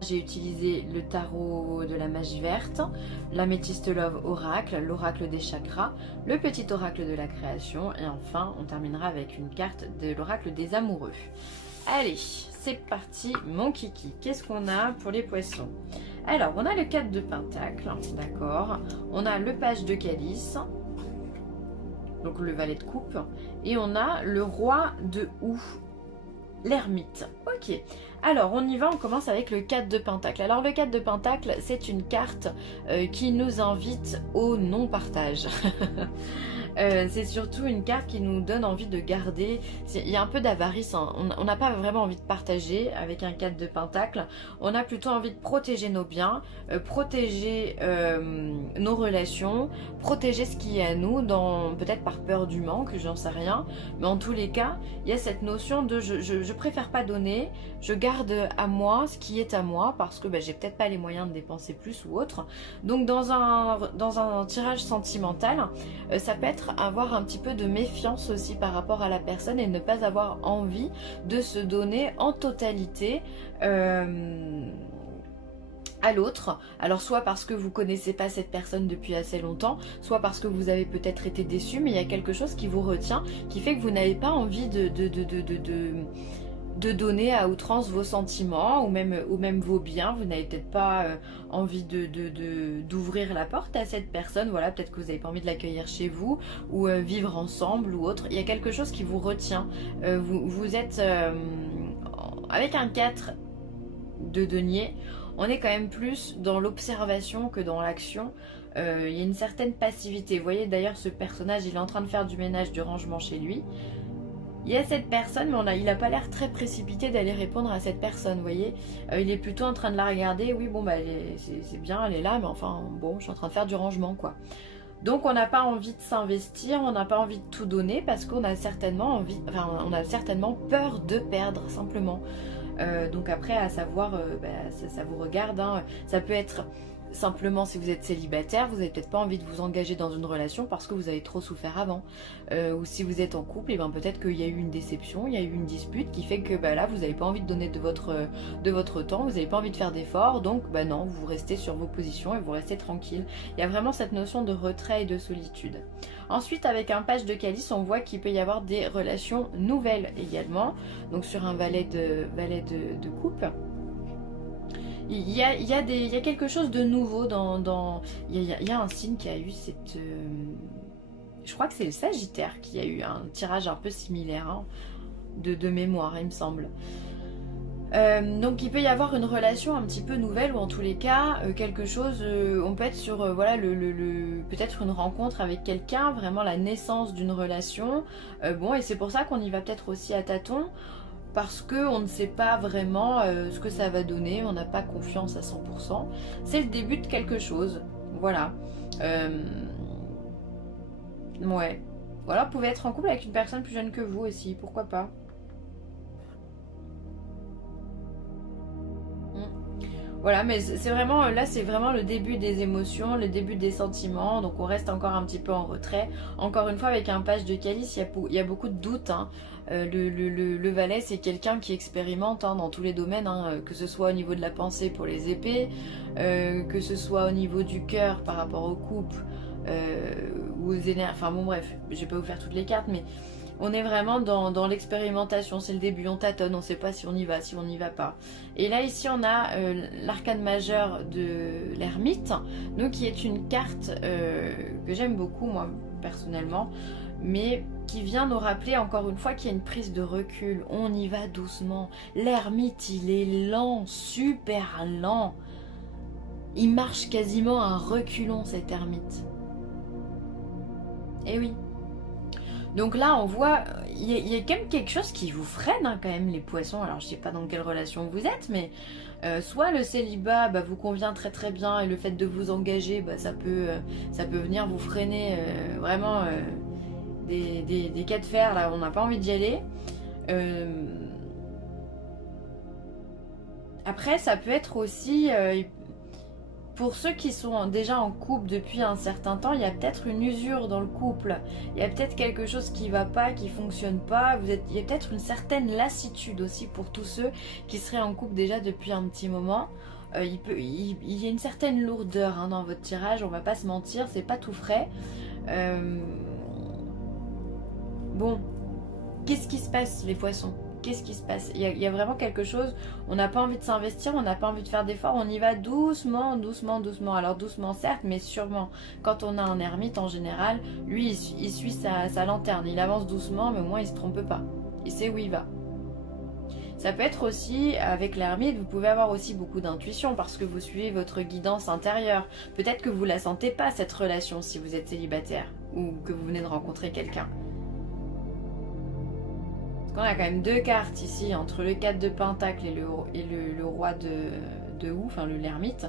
J'ai utilisé le tarot de la magie verte, l'améthyste love oracle, l'oracle des chakras, le petit oracle de la création et enfin on terminera avec une carte de l'oracle des amoureux. Allez, c'est parti mon kiki. Qu'est-ce qu'on a pour les poissons? Alors, on a le 4 de pentacle, d'accord. On a le page de calice, donc le valet de coupe. Et on a le roi de houx, l'ermite. Ok, alors on y va, on commence avec le 4 de pentacle. Alors le 4 de pentacle, c'est une carte qui nous invite au non-partage. C'est surtout une carte qui nous donne envie de garder. Il y a un peu d'avarice, hein. On n'a pas vraiment envie de partager avec un 4 de pentacle. On a plutôt envie de protéger nos biens, protéger nos relations, protéger ce qui est à nous, peut-être par peur du manque, j'en sais rien. Mais en tous les cas, il y a cette notion de je préfère pas donner, je garde à moi ce qui est à moi parce que j'ai peut-être pas les moyens de dépenser plus ou autre. Donc dans un tirage sentimental, ça peut être avoir un petit peu de méfiance aussi par rapport à la personne et ne pas avoir envie de se donner en totalité à l'autre. Alors soit parce que vous connaissez pas cette personne depuis assez longtemps, soit parce que vous avez peut-être été déçu, mais il y a quelque chose qui vous retient, qui fait que vous n'avez pas envie de donner à outrance vos sentiments ou même vos biens. Vous n'avez peut-être pas envie d'ouvrir la porte à cette personne. Voilà, peut-être que vous n'avez pas envie de l'accueillir chez vous ou vivre ensemble ou autre. Il y a quelque chose qui vous retient. Vous êtes avec un 4 de denier. On est quand même plus dans l'observation que dans l'action. Il y a une certaine passivité. Vous voyez d'ailleurs ce personnage, il est en train de faire du ménage, du rangement chez lui. Il y a cette personne, mais il n'a pas l'air très précipité d'aller répondre à cette personne, vous voyez. Il est plutôt en train de la regarder, oui bon c'est bien, elle est là, mais enfin bon, je suis en train de faire du rangement quoi. Donc on n'a pas envie de s'investir, on n'a pas envie de tout donner parce qu'on a certainement on a certainement peur de perdre simplement. Donc après à savoir, ça vous regarde, hein. Ça peut être simplement si vous êtes célibataire, vous n'avez peut-être pas envie de vous engager dans une relation parce que vous avez trop souffert avant. Ou si vous êtes en couple, et peut-être qu'il y a eu une déception, il y a eu une dispute qui fait que là vous n'avez pas envie de donner de votre temps, vous n'avez pas envie de faire d'efforts, donc non, vous restez sur vos positions et vous restez tranquille. Il y a vraiment cette notion de retrait et de solitude. Ensuite, avec un page de calice, on voit qu'il peut y avoir des relations nouvelles également. Donc sur un valet de coupe, il y a quelque chose de nouveau il y a un signe qui a eu cette... je crois que c'est le Sagittaire qui a eu un tirage un peu similaire, hein, de mémoire, il me semble. Donc il peut y avoir une relation un petit peu nouvelle ou en tous les cas quelque chose, on peut être sur voilà peut-être une rencontre avec quelqu'un, vraiment la naissance d'une relation. Bon, et c'est pour ça qu'on y va peut-être aussi à tâtons parce qu'on ne sait pas vraiment ce que ça va donner, on n'a pas confiance à 100%. C'est le début de quelque chose, voilà. Ouais, voilà, vous pouvez être en couple avec une personne plus jeune que vous aussi, pourquoi pas. Voilà, mais c'est vraiment, là c'est vraiment le début des émotions, le début des sentiments, donc on reste encore un petit peu en retrait. Encore une fois, avec un page de calice, il y a beaucoup de doutes, hein. Le valet, c'est quelqu'un qui expérimente, hein, dans tous les domaines, hein, que ce soit au niveau de la pensée pour les épées, que ce soit au niveau du cœur par rapport au couple, ou aux énergies, enfin bon bref, je vais pas vous faire toutes les cartes, mais on est vraiment dans l'expérimentation, c'est le début, on tâtonne, on ne sait pas si on y va, si on n'y va pas. Et là ici on a l'arcane majeur de l'ermite, donc qui est une carte que j'aime beaucoup moi personnellement, mais qui vient nous rappeler encore une fois qu'il y a une prise de recul, on y va doucement. L'ermite il est lent, super lent, il marche quasiment à un reculon cet ermite. Et oui. Donc là, on voit, il y a quand même quelque chose qui vous freine, hein, quand même, les poissons. Alors, je ne sais pas dans quelle relation vous êtes, mais soit le célibat vous convient très très bien et le fait de vous engager, ça peut venir vous freiner vraiment des cas de fer, là, on n'a pas envie d'y aller. Après, ça peut être aussi... pour ceux qui sont déjà en couple depuis un certain temps, il y a peut-être une usure dans le couple. Il y a peut-être quelque chose qui ne va pas, qui ne fonctionne pas. Il y a peut-être une certaine lassitude aussi pour tous ceux qui seraient en couple déjà depuis un petit moment. Il y a une certaine lourdeur dans votre tirage, on va pas se mentir, c'est pas tout frais. Bon, qu'est-ce qui se passe les poissons? Qu'est-ce qui se passe? Il y a vraiment quelque chose, on n'a pas envie de s'investir, on n'a pas envie de faire d'efforts, on y va doucement, doucement, doucement. Alors doucement certes, mais sûrement. Quand on a un ermite en général, lui il suit sa lanterne, il avance doucement, mais au moins il se trompe pas. Il sait où il va. Ça peut être aussi, avec l'ermite, vous pouvez avoir aussi beaucoup d'intuition parce que vous suivez votre guidance intérieure. Peut-être que vous la sentez pas cette relation si vous êtes célibataire ou que vous venez de rencontrer quelqu'un. On a quand même deux cartes ici, entre le 4 de Pentacle et le roi de Houx, enfin l'ermite,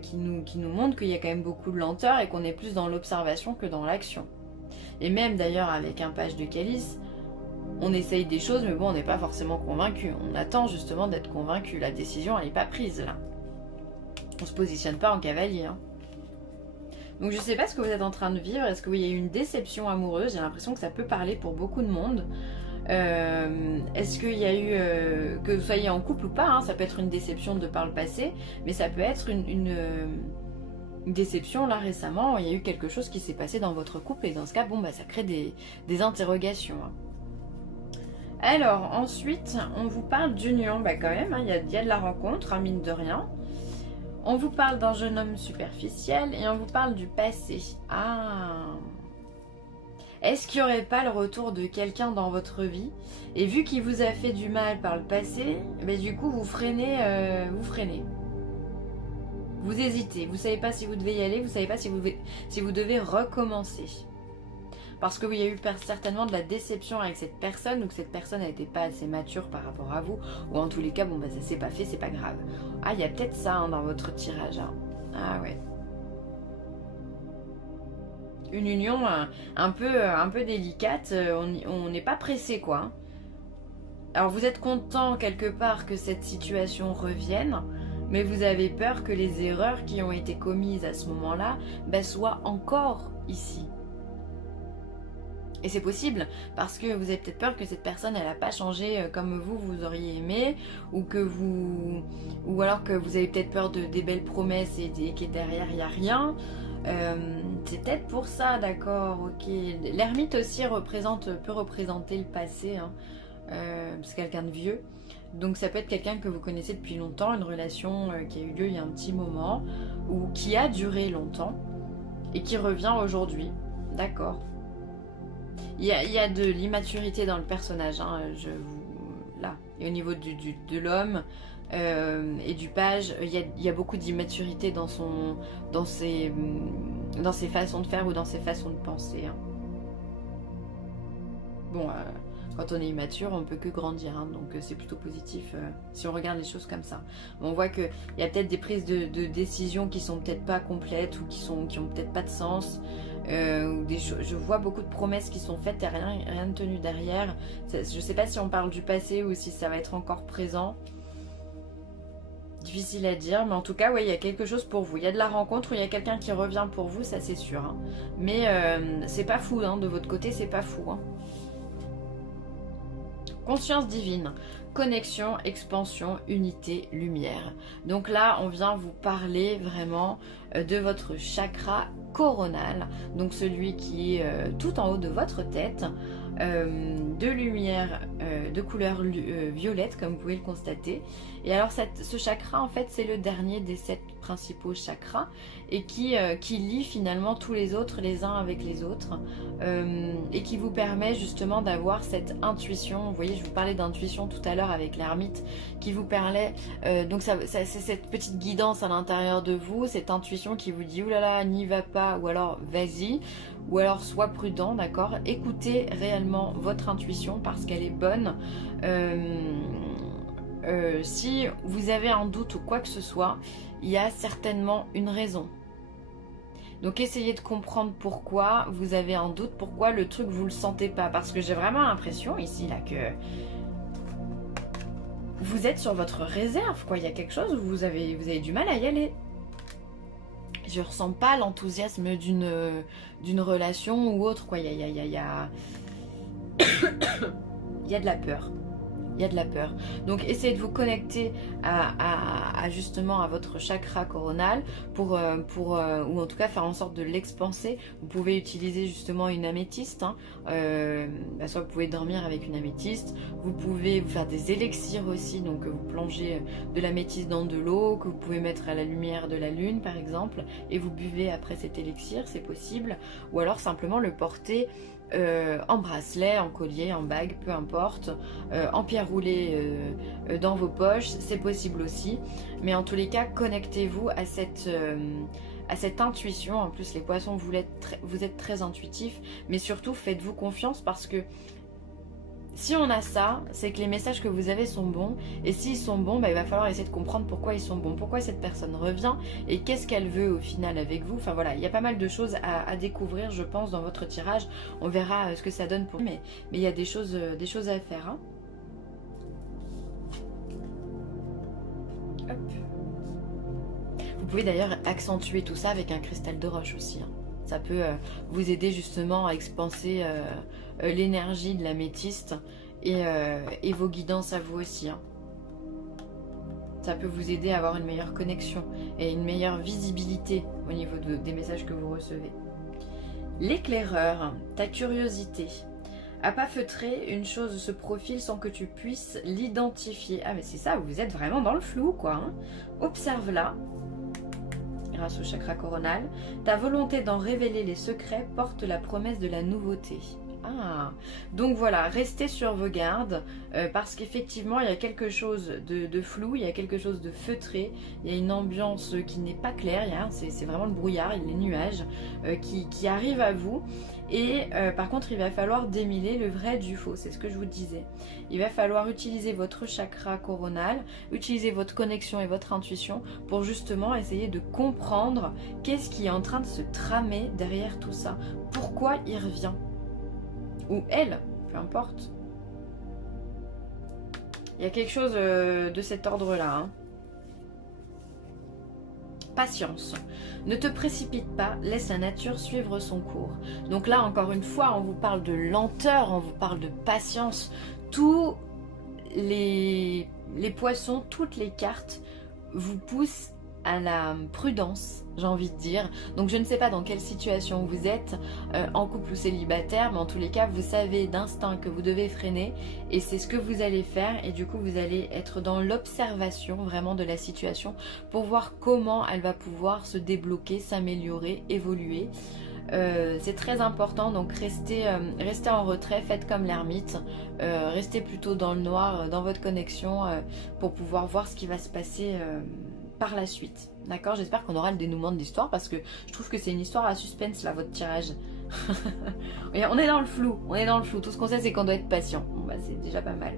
qui nous montre qu'il y a quand même beaucoup de lenteur et qu'on est plus dans l'observation que dans l'action. Et même d'ailleurs avec un page de Calice, on essaye des choses, mais bon, on n'est pas forcément convaincu. On attend justement d'être convaincu. La décision, elle n'est pas prise là. On se positionne pas en cavalier. Donc je sais pas ce que vous êtes en train de vivre. Est-ce qu'il y a eu une déception amoureuse? J'ai l'impression que ça peut parler pour beaucoup de monde. Est-ce qu'il y a eu, que vous soyez en couple ou pas, ça peut être une déception de par le passé, mais ça peut être une déception là récemment, il y a eu quelque chose qui s'est passé dans votre couple et dans ce cas, bon bah ça crée des interrogations. Alors ensuite, on vous parle d'union, bah quand même, il y a de la rencontre, mine de rien. On vous parle d'un jeune homme superficiel et on vous parle du passé. Est-ce qu'il n'y aurait pas le retour de quelqu'un dans votre vie? Et vu qu'il vous a fait du mal par le passé, du coup vous freinez, Vous hésitez, vous ne savez pas si vous devez y aller, vous ne savez pas si vous devez recommencer. Parce qu'il y a eu certainement de la déception avec cette personne, ou que cette personne n'était pas assez mature par rapport à vous, ou en tous les cas, ça s'est pas fait, c'est pas grave. Il y a peut-être ça dans votre tirage. Ah ouais. Une union un peu délicate, on n'est pas pressé quoi. Alors vous êtes content quelque part que cette situation revienne, mais vous avez peur que les erreurs qui ont été commises à ce moment-là soient encore ici. Et c'est possible parce que vous avez peut-être peur que cette personne elle n'a pas changé comme vous auriez aimé, ou alors que vous avez peut-être peur des belles promesses et que derrière il n'y a rien. C'est peut-être pour ça, d'accord, ok. L'ermite aussi peut représenter le passé, c'est quelqu'un de vieux. Donc ça peut être quelqu'un que vous connaissez depuis longtemps, une relation qui a eu lieu il y a un petit moment, ou qui a duré longtemps, et qui revient aujourd'hui, d'accord. Il y a de l'immaturité dans le personnage, là. Et au niveau de l'homme et du page, il y a beaucoup d'immaturité dans ses façons de faire ou dans ses façons de penser. Bon, quand on est immature, on peut que grandir, donc c'est plutôt positif si on regarde les choses comme ça. On voit qu'il y a peut-être des prises de décision qui sont peut-être pas complètes ou qui ont peut-être pas de sens. Je vois beaucoup de promesses qui sont faites et rien de tenu derrière. Je ne sais pas si on parle du passé ou si ça va être encore présent. Difficile à dire, mais en tout cas, il y a quelque chose pour vous. Il y a de la rencontre ou il y a quelqu'un qui revient pour vous, ça c'est sûr. Mais c'est pas fou, de votre côté, c'est pas fou. Conscience divine, connexion, expansion, unité, lumière. Donc là, on vient vous parler vraiment de votre chakra coronal, donc celui qui est tout en haut de votre tête, de lumière de couleur violette, comme vous pouvez le constater. Et alors ce chakra, en fait, c'est le dernier des 7 principaux chakras et qui lie finalement tous les autres les uns avec les autres et qui vous permet justement d'avoir cette intuition. Vous voyez, je vous parlais d'intuition tout à l'heure avec l'ermite, qui vous permet, donc c'est cette petite guidance à l'intérieur de vous, cette intuition qui vous dit oulala, n'y va pas, ou alors vas-y, ou alors sois prudent, d'accord. Écoutez réellement votre intuition parce qu'elle est bonne. Si vous avez un doute ou quoi que ce soit, il y a certainement une raison. Donc essayez de comprendre pourquoi vous avez un doute, pourquoi le truc vous le sentez pas. Parce que j'ai vraiment l'impression ici là que vous êtes sur votre réserve, quoi. Il y a quelque chose où vous avez du mal à y aller. je ressens pas l'enthousiasme d'une relation ou autre, quoi. Il y a de la peur. Il y a de la peur. Donc essayez de vous connecter justement à votre chakra coronal ou en tout cas faire en sorte de l'expanser. Vous pouvez utiliser justement une améthyste. Hein. Soit vous pouvez dormir avec une améthyste. Vous pouvez vous faire des élixirs aussi. Donc vous plongez de l'améthyste dans de l'eau que vous pouvez mettre à la lumière de la lune par exemple. Et vous buvez après cet élixir, c'est possible. Ou alors simplement le porter en bracelet, en collier, en bague, peu importe, en pierre roulée dans vos poches, c'est possible aussi. Mais en tous les cas, connectez-vous à cette intuition. En plus, les poissons, vous êtes très intuitifs, mais surtout faites-vous confiance parce que si on a ça, c'est que les messages que vous avez sont bons. Et s'ils sont bons, il va falloir essayer de comprendre pourquoi ils sont bons. Pourquoi cette personne revient et qu'est-ce qu'elle veut au final avec vous. Enfin voilà, il y a pas mal de choses à découvrir, je pense, dans votre tirage. On verra ce que ça donne pour vous. Mais il y a des choses à faire. Hein. Hop. Vous pouvez d'ailleurs accentuer tout ça avec un cristal de roche aussi. Hein. Ça peut vous aider justement à expanser l'énergie de l'améthyste et vos guidances à vous aussi. Hein. Ça peut vous aider à avoir une meilleure connexion et une meilleure visibilité au niveau des messages que vous recevez. L'éclaireur, ta curiosité. À pas feutrer, une chose se profile sans que tu puisses l'identifier. Ah mais c'est ça, vous êtes vraiment dans le flou quoi. Hein. Observe-la. Grâce au chakra coronal, ta volonté d'en révéler les secrets porte la promesse de la nouveauté. Ah, donc voilà, restez sur vos gardes parce qu'effectivement il y a quelque chose de flou, il y a quelque chose de feutré, il y a une ambiance qui n'est pas claire, c'est vraiment le brouillard, les nuages qui arrivent à vous. Et par contre il va falloir démêler le vrai du faux, c'est ce que je vous disais. Il va falloir utiliser votre chakra coronal, utiliser votre connexion et votre intuition pour justement essayer de comprendre qu'est-ce qui est en train de se tramer derrière tout ça. Pourquoi il revient? Ou elle, peu importe. Il y a quelque chose de cet ordre-là. Hein. Patience. Ne te précipite pas, laisse la nature suivre son cours. Donc là, encore une fois, on vous parle de lenteur, on vous parle de patience. Tous les poissons, toutes les cartes vous poussent à la prudence, j'ai envie de dire. Donc je ne sais pas dans quelle situation vous êtes, en couple ou célibataire, mais en tous les cas, vous savez d'instinct que vous devez freiner et c'est ce que vous allez faire et du coup vous allez être dans l'observation vraiment de la situation pour voir comment elle va pouvoir se débloquer, s'améliorer, évoluer. C'est très important, donc restez en retrait, faites comme l'ermite, restez plutôt dans le noir, dans votre connexion pour pouvoir voir ce qui va se passer par la suite. D'accord, j'espère qu'on aura le dénouement de l'histoire parce que je trouve que c'est une histoire à suspense là, votre tirage. On est dans le flou, tout ce qu'on sait c'est qu'on doit être patient. Bon, bah, c'est déjà pas mal.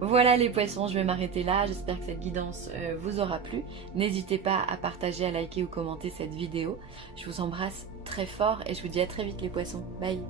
Voilà les poissons, je vais m'arrêter là, j'espère que cette guidance vous aura plu. N'hésitez pas à partager, à liker ou commenter cette vidéo. Je vous embrasse très fort et je vous dis à très vite les poissons. Bye.